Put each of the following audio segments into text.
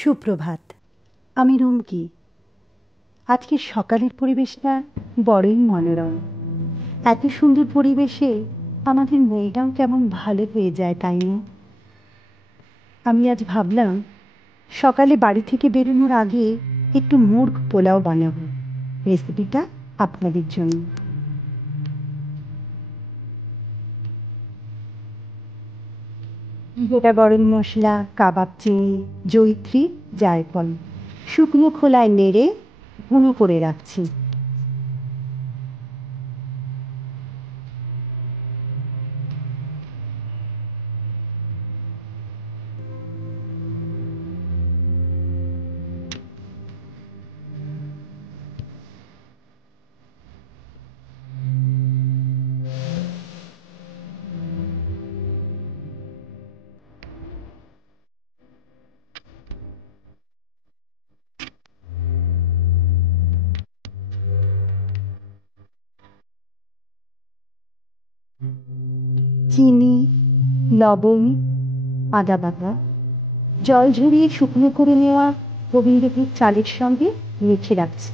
সুপ্রভাত। আমি রুমকি। আজকের সকালের পরিবেশটা বড়ই মনোরম। এত সুন্দর পরিবেশে আমাদের মনটাও কেমন ভালো হয়ে যায়, তাই না? আমি আজ ভাবলাম সকালে বাড়ি থেকে বেরোনোর আগে একটু মুরগ পোলাও বানাবো। রেসিপিটা আপনাদের জন্য। গোটা গরম মশলা, কাবাব চিনি, জয়িত্রী, জায়ফল শুকনো খোলায় নেড়ে গুঁড়ো করে রাখছি। চিনি, লবণ, আদা বাটা, জল ঝরিয়ে শুকনো করে নেওয়া গোবিন্দভোগ চালের সঙ্গে মেখে রাখছি।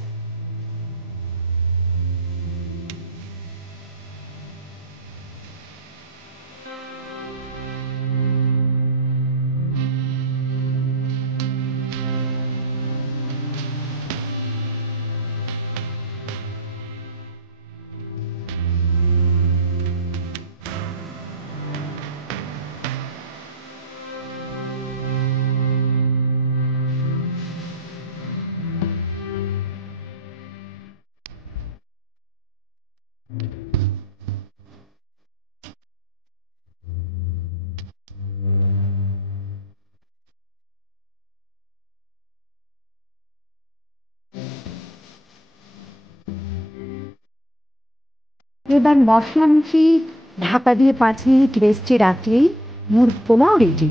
এবার মশলা মিশিয়ে ঢাকা দিয়ে 5 মিনিট রেস্টে রাখলেই মুরগ পোলাও রেডি।